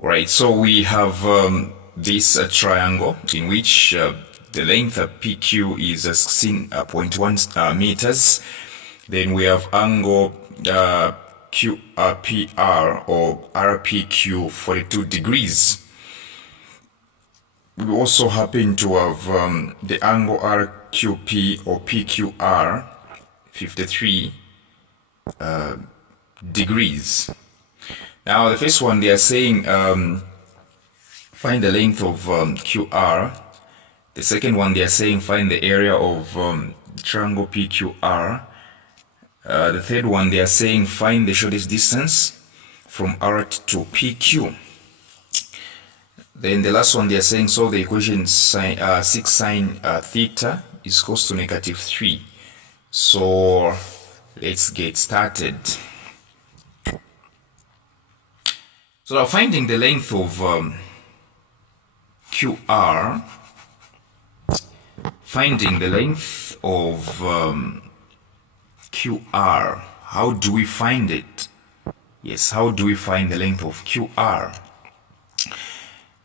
Right, so we have this triangle in which the length of PQ is 16.1 meters. Then we have angle QRPR or RPQ 42 degrees. We also happen to have the angle RQP or PQR 53 degrees. Now the first one, they are saying find the length of QR. The second one, they are saying find the area of triangle PQR. The third one, they are saying find the shortest distance from R to PQ. Then the last one, they are saying solve the equation 6 sine theta is equals to -3. So let's get started. So now finding the length of QR, finding the length of QR, how do we find it? Yes, how do we find the length of QR?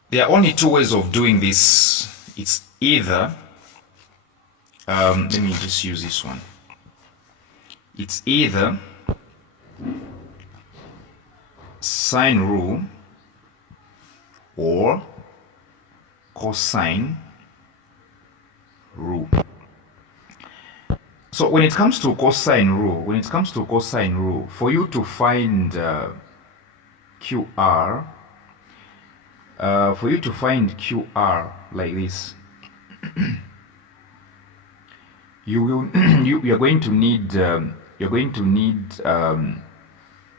There are only two ways of doing this. It's either, let me just use this one. It's either sine rule or cosine rule. So when it comes to cosine rule, for you to find QR, like this, you are going to need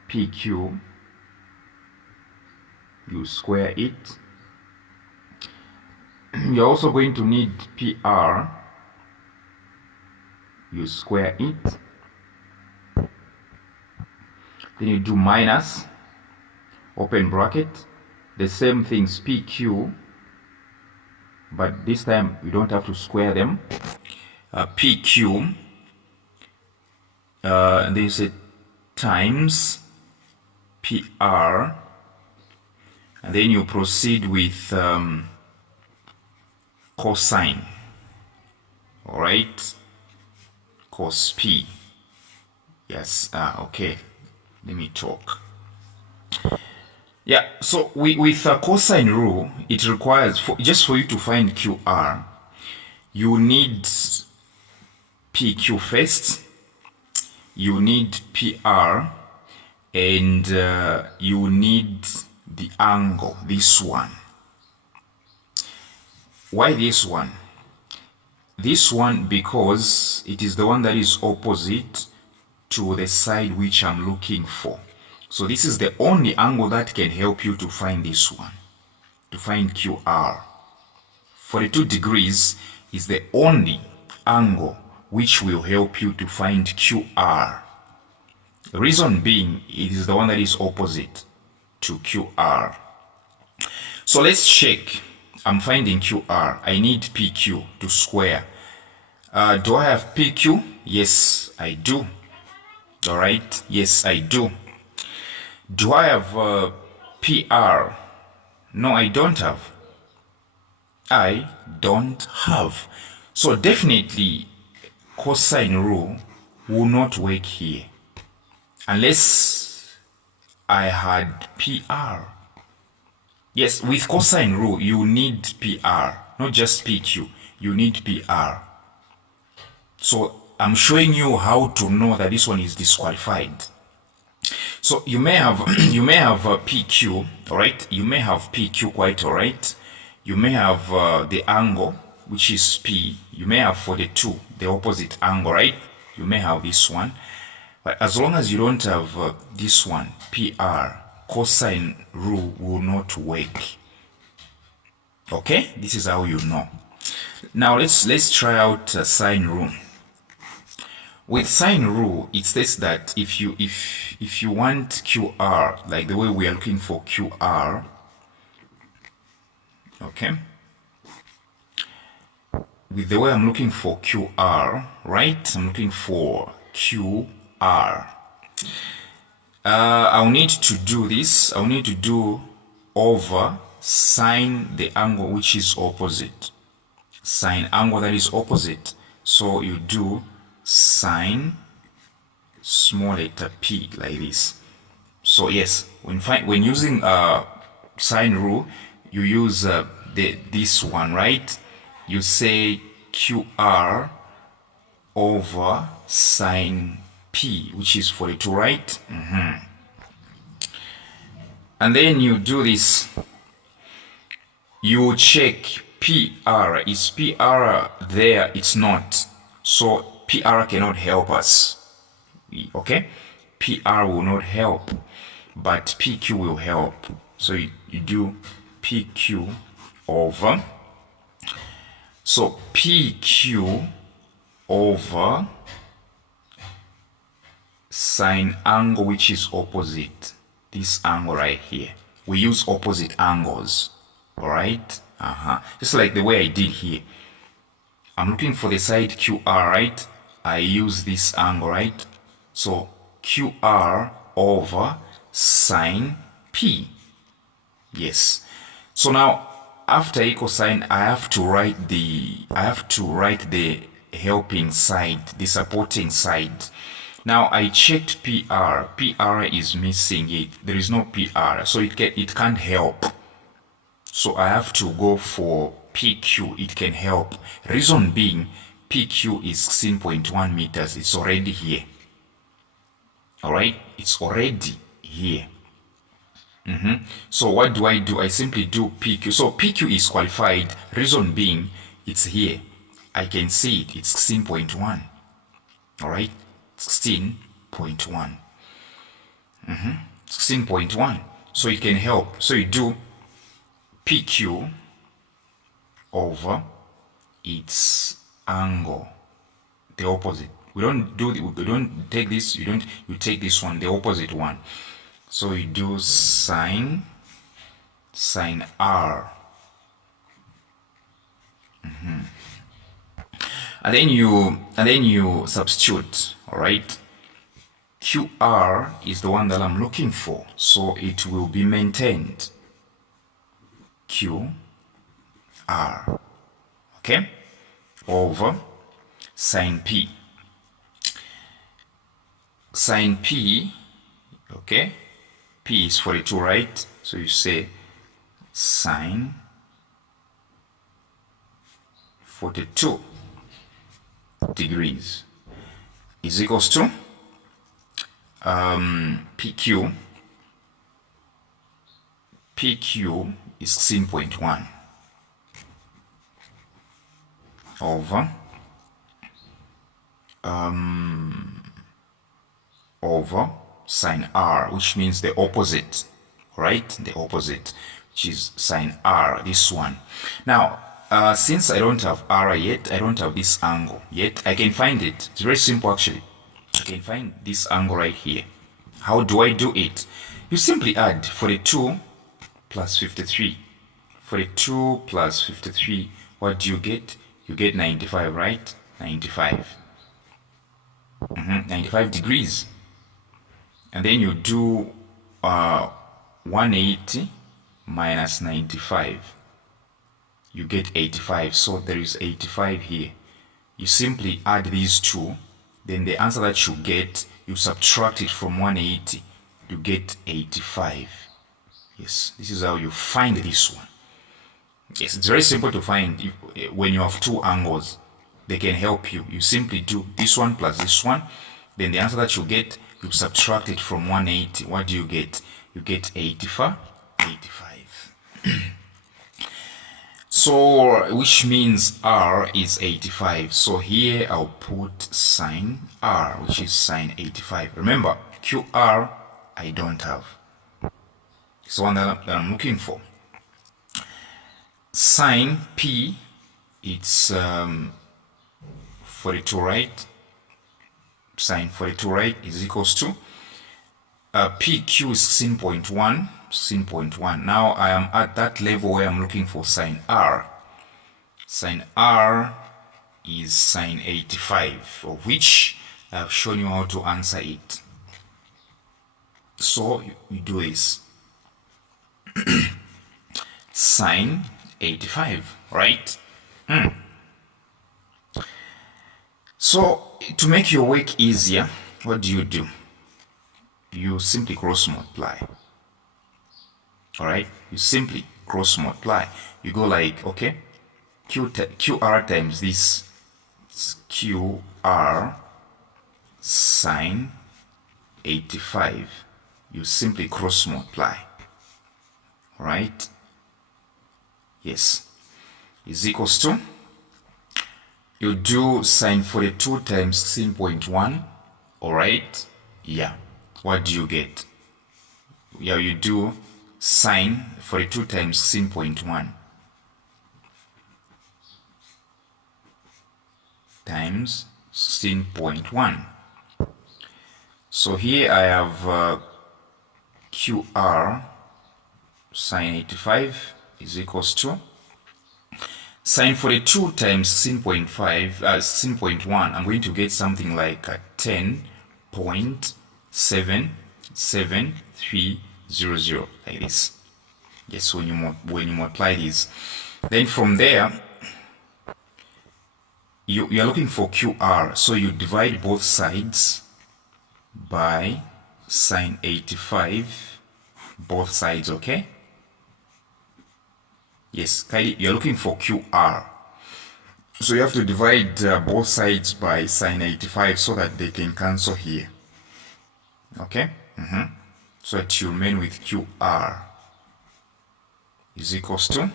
PQ. You square it. You're also going to need PR. You square it. Then you do minus, open bracket, the same things PQ, but this time you don't have to square them. PQ, and then you say times PR, and then you proceed with cosine. All right, cos P. Yes. Okay. Let me talk. Yeah. So with cosine rule, it requires just for you to find QR, you need PQ first. You need PR, and you need the angle, this one. Why this one? This one because it is the one that is opposite to the side which I'm looking for. So this is the only angle that can help you to find this one, to find QR. 42 degrees is the only angle which will help you to find QR. The reason being, it is the one that is opposite to QR. So let's check. I'm finding QR. I need PQ to square. Do I have PQ? Yes, I do. All right. Yes, I do. Do I have PR? No, I don't have. I don't have. So definitely cosine rule will not work here unless I had PR. Yes, with cosine rule, you need PR, not just PQ. You need PR. So I'm showing you how to know that this one is disqualified. So you may have PQ, all right? You may have PQ quite all right. You may have the angle, which is P. You may have 42, the opposite angle, right? You may have this one. But as long as you don't have this one, PR, cosine rule will not work. Okay, this is how you know. Now let's try out sine rule. With sine rule, it says that if you want QR, like the way we are looking for QR, okay, with the way I'm looking for QR, right? I'm looking for QR. I'll need to do this. I'll need to do over sine the angle which is opposite. Sine angle that is opposite. So you do sine small letter p like this. So yes, when using sine rule, you use this one, right? You say QR over sine p, which is 42, right? And then you do this. You check PR. Is PR there? It's not. So PR cannot help us. Okay? PR will not help, but PQ will help. So you do PQ over. So PQ over sine angle which is opposite. This angle right here. We use opposite angles. Alright? Just like the way I did here. I'm looking for the side QR, right? I use this angle, right? So QR over sine P. Yes. So now after equal sign, I have to write the helping side, the supporting side. Now I checked PR. PR is missing it. There is no PR, so it can't help. So I have to go for PQ. It can help. Reason being, PQ is 16.1 meters. It's already here. Alright? It's already here. So what do? I simply do PQ. So PQ is qualified. Reason being, it's here. I can see it. It's 16.1. Alright? 16.1. 16.1. So it can help. So you do PQ over its angle, the opposite. We don't take this, you take this one, the opposite one. So you do sine R. And then you substitute, all right? QR is the one that I'm looking for, so it will be maintained. QR, okay, over sine P. Sine P, okay, P is 42, right? So you say sine 42 degrees is equals to PQ is 16.1 over sine R, which means the opposite, right? The opposite, which is sine R, this one. Now, since I don't have R yet, I don't have this angle yet, I can find it. It's very simple actually. I can find this angle right here. How do I do it? You simply add 42 plus 53. 42 plus 53, what do you get? You get 95, right? 95. 95 degrees. And then you do 180 minus 95. You get 85. So there is 85 here. You simply add these two. Then the answer that you get, you subtract it from 180. You get 85. Yes, this is how you find this one. Yes, it's very simple to find. When you have two angles, they can help you. You simply do this one plus this one. Then the answer that you get, you subtract it from 180. What do you get? You get 85. So, which means R is 85. So here I'll put sine R, which is sine 85. Remember, QR I don't have. It's the one that I'm looking for. Sine P, it's 42, right? Sine 42, right, is equals to PQ is 16.1. Now I am at that level where I'm looking for sine R. Sine R is sine 85, of which I've shown you how to answer it. So you do this. sine 85, right? So to make your work easier, what do? You simply cross multiply. All right, you simply cross multiply. You go like, okay, QR times this, it's QR sine 85. You simply cross multiply. All right, yes, is equals to, you do sine 42 times 16.1. all right, yeah, what do you get? Yeah, you do sine 42 times 16.1 times 16.1. So here I have QR sine 85 is equals to sine 42 times 16.1. I'm going to get something like 10.77300, like this. Yes, when you multiply this, then from there you are looking for QR, so you divide both sides by sine 85, both sides, okay? Yes, you're looking for QR, so you have to divide both sides by sine 85 so that they can cancel here, okay? So that you remain with QR is equals to,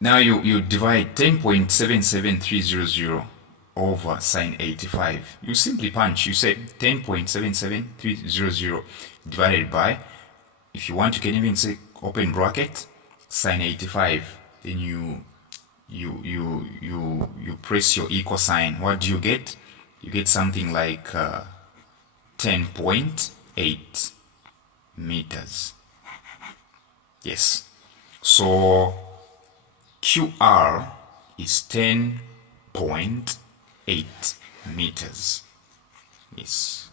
now you divide 10.77300 over sine 85. You simply punch, you say 10.77300 divided by, if you want you can even say open bracket sine 85, then you press your equal sign. What do you get? You get something like 10.8 meters. Yes, so QR is 10.8 meters. Yes,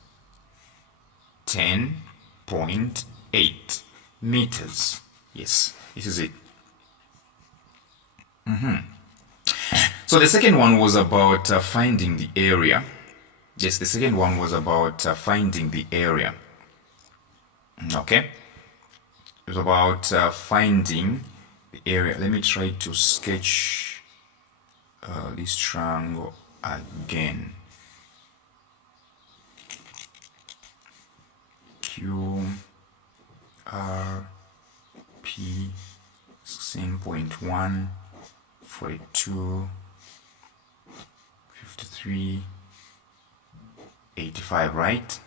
10.8 meters. Yes, this is it. So the second one was about finding the area. Yes, the second one was about finding the area. Okay, it was about finding the area. Let me try to sketch this triangle again. Q R P 16.1 42 53 85, right?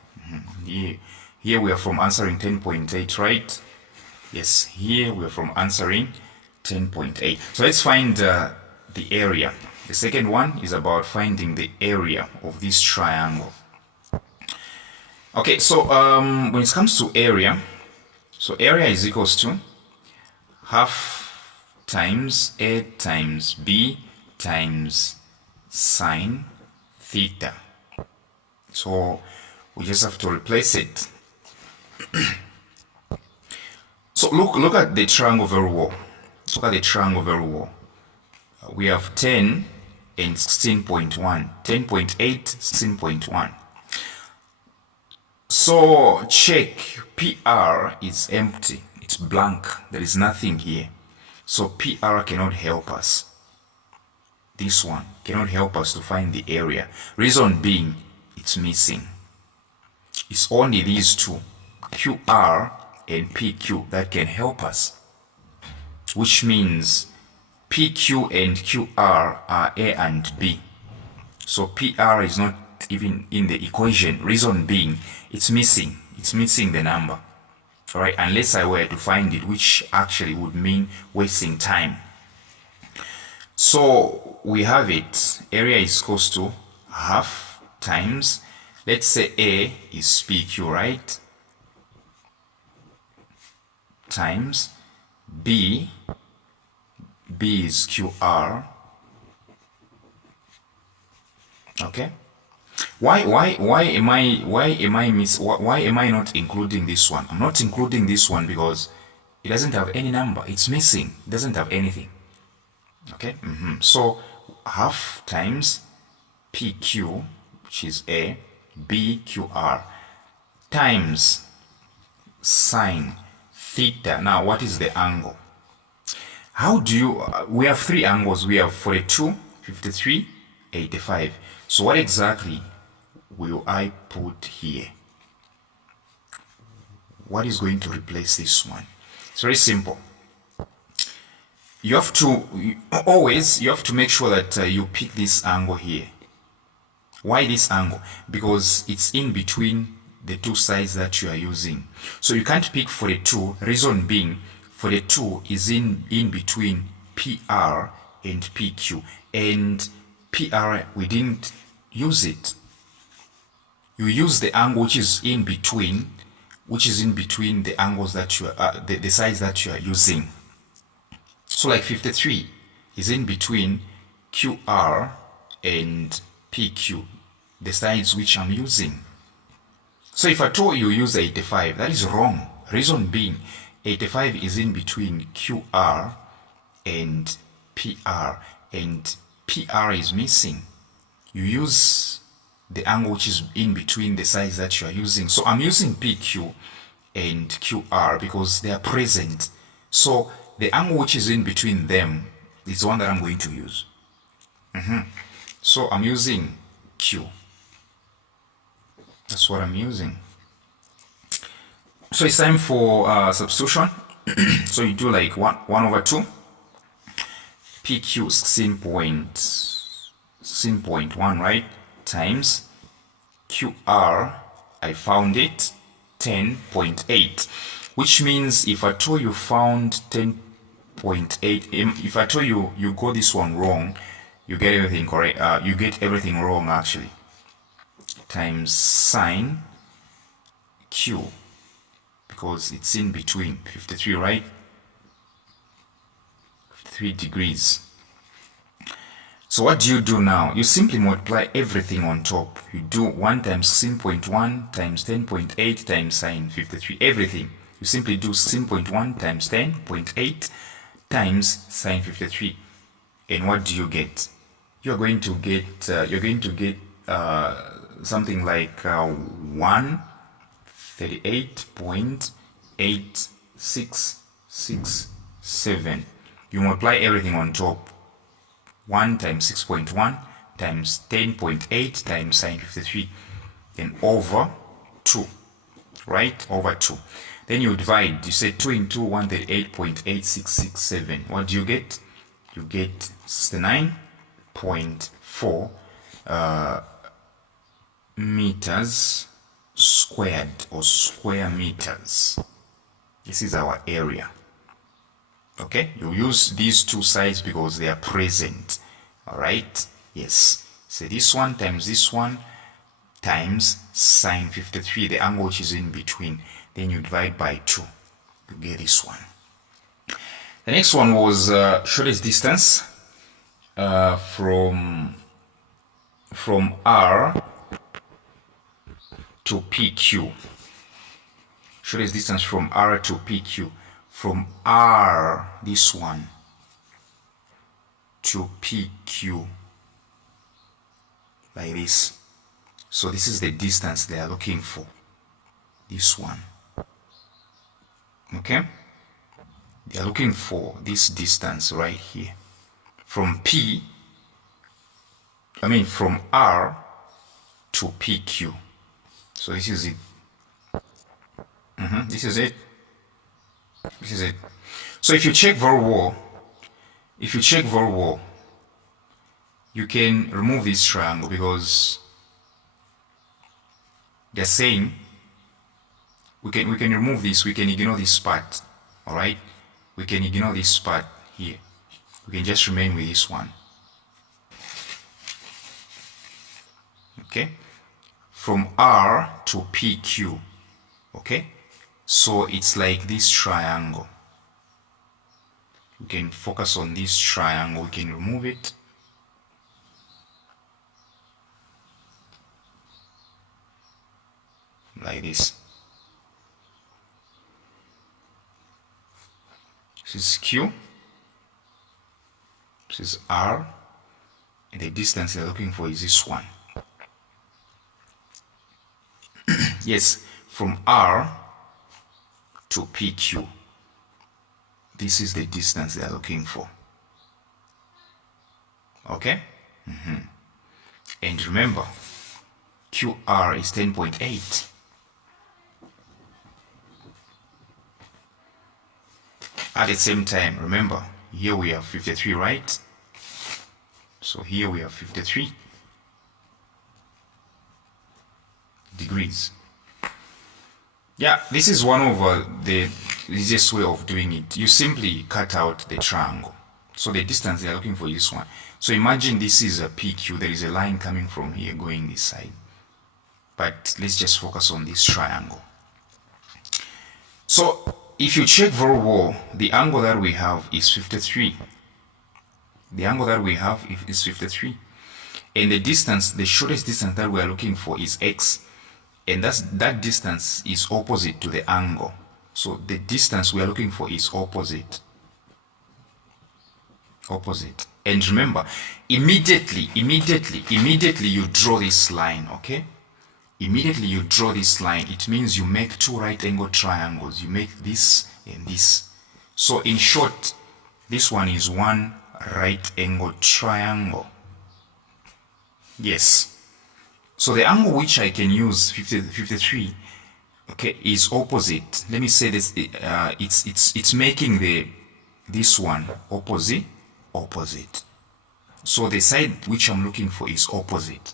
Here we are from answering 10.8, right? Yes, here we are from answering 10.8. So let's find the area. The second one is about finding the area of this triangle. Okay, so when it comes to area, so area is equals to half times A times B times sine theta. So we just have to replace it. So look at the triangle very well. Look at the triangle very well. We have 10 and 16.1. 10.8, 16.1. So check, PR is empty. It's blank. There is nothing here. So PR cannot help us. This one cannot help us to find the area. Reason being, it's missing. It's only these two, QR and PQ, that can help us. Which means PQ and QR are A and B. So PR is not even in the equation. Reason being, it's missing. It's missing the number. Alright, unless I were to find it, which actually would mean wasting time. So we have it. Area is equals to half times, let's say A is PQ, right? Times B is QR. Okay. Why am I not including this one? I'm not including this one because it doesn't have any number. It's missing. It doesn't have anything. Okay. So half times PQ, which is A, BQR, times sine theta. Now, what is the angle? How do you, we have three angles. We have 42, 53, 85. So what exactly will I put here? What is going to replace this one? It's very simple. You have to, always, you have to make sure that you pick this angle here. Why this angle? Because it's in between the two sides that you are using. So you can't pick 42, reason being 42 is in between PR and PQ, and PR, we didn't use it. You use the angle which is in between, the angles that you are, the sides that you are using. So like 53 is in between QR and PQ, the sides which I'm using. So if I told you use 85, that is wrong. Reason being, 85 is in between QR and PR, and PR is missing. You use the angle which is in between the sides that you are using. So I'm using PQ and QR because they are present. So the angle which is in between them is the one that I'm going to use. So I'm using Q. That's what I'm using. So it's time for substitution. So you do like 1 over 2. PQ 16.1, right? Times QR, I found it, 10.8. Which means if I told you found 10.8, if I told you you got this one wrong, you get everything correct. You get everything wrong actually. Times sine Q, because it's in between 53, right? 53 degrees. So what do you do now? You simply multiply everything on top. You do 1 times 16.1 times 10.8 times sine 53. Everything. You simply do 16.1 times 10.8 times sine 53. And what do you get? You're going to get something like 138.8667. You multiply everything on top. 1 times 6.1 times 10.8 times sine 53, then over 2, right? Over 2. Then you divide. You say 2 into 138.8667. What do you get? You get 69.4 meters squared, or square meters. This is our area. Okay, you use these two sides because they are present. All right, yes. So this one times this one times sine 53, the angle which is in between. Then you divide by 2. You get this one. The next one was shortest distance from R to PQ. Shortest distance from R to PQ. From R, this one, to PQ, like this. So this is the distance they are looking for. This one. Okay? They are looking for this distance right here. From from R to PQ. So this is it. This is it. This is it. So if you check very well, you can remove this triangle because they're saying we can remove this, we can ignore this part. Alright? We can ignore this part here. We can just remain with this one. Okay? From R to PQ. Okay? So it's like this triangle. We can focus on this triangle. We can remove it. Like this. This is Q. This is R. And the distance they're looking for is this one. Yes, from R to PQ. This is the distance they're looking for. Okay? And remember, QR is 10.8. At the same time, remember, here we have 53, right? So here we have 53 degrees. Yeah, this is one of the easiest way of doing it. You simply cut out the triangle. So the distance they are looking for is this one. So imagine this is a PQ. There is a line coming from here going this side. But let's just focus on this triangle. So if you check very well, the angle that we have is 53. The angle that we have is 53. And the distance, the shortest distance that we are looking for is X. And that distance is opposite to the angle. So the distance we are looking for is opposite. Opposite. And remember, immediately you draw this line, okay? Immediately you draw this line, it means you make two right angle triangles. You make this and this. So in short, this one is one right angle triangle. Yes. So the angle which I can use, 53, okay, is opposite. Let me say this, it's making this one opposite. So the side which I'm looking for is opposite.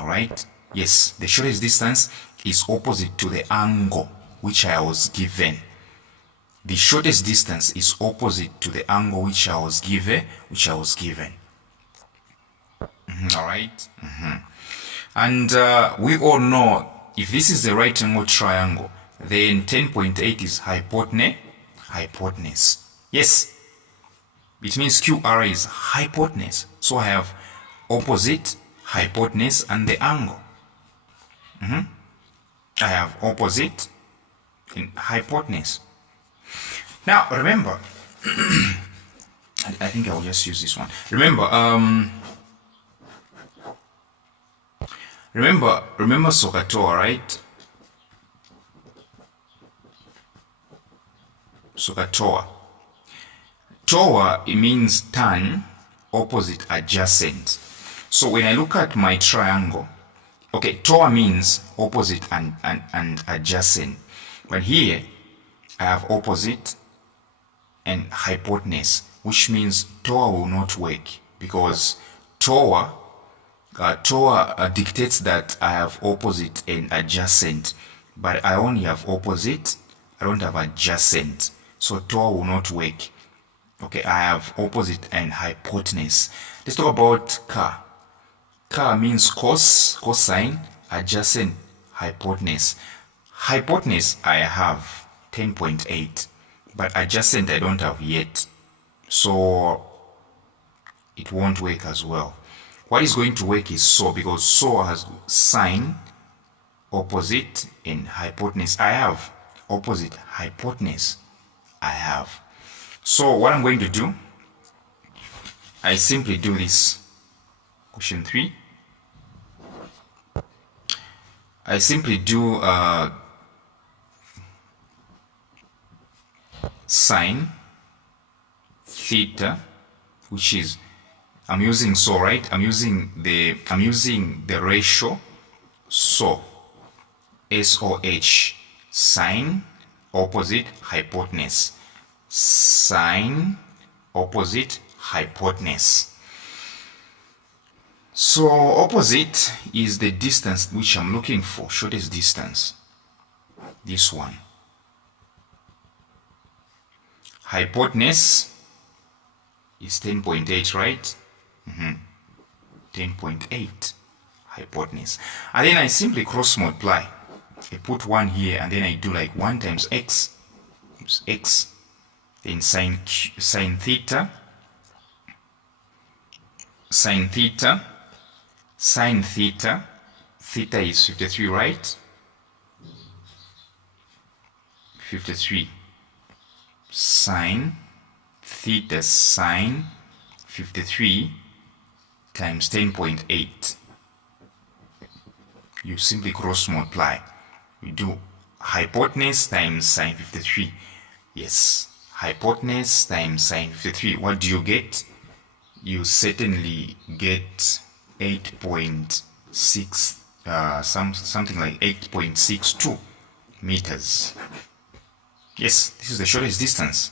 All right? Yes, the shortest distance is opposite to the angle which I was given. The shortest distance is opposite to the angle which I was given. All right? And we all know if this is the right angle triangle, then 10.8 is hypotenuse. Yes, it means QR is hypotenuse. So I have opposite, hypotenuse, and the angle. I have opposite and hypotenuse. Now remember, I think I will just use this one. Remember SOHCAHTOA, right? SOHCAHTOA. TOA, it means tan, opposite, adjacent. So when I look at my triangle, okay, TOA means opposite and adjacent. But here, I have opposite and hypotenuse, which means TOA will not work because TOA dictates that I have opposite and adjacent, but I only have opposite, I don't have adjacent. So TOA will not work. Okay, I have opposite and hypotenuse. Let's talk about CA. CA means cosine, adjacent, hypotenuse. Hypotenuse I have 10.8, but adjacent I don't have yet. So it won't work as well. What is going to work is SO, because SO has sine, opposite, and hypotenuse. I have opposite, hypotenuse. I have. So what I'm going to do, I simply do this. Question 3. I simply do sine theta, which is, I'm using SO, right? I'm using the ratio SO, SOH, sine, opposite, hypotenuse. Sine, opposite, hypotenuse. So opposite is the distance which I'm looking for, shortest distance. This one. Hypotenuse is 10.8, right? 10.8 hypotenuse. And then I simply cross multiply. I put 1 here and then I do like 1 times x. X. Then sine theta. Sine theta. Sine theta. Theta is 53, right? 53. sine theta sine 53 times 10.8. You simply cross multiply. We do hypotenuse times sine 53. Yes, hypotenuse times sine 53. What do you get? You certainly get 8.6, something like 8.62 meters. Yes, this is the shortest distance.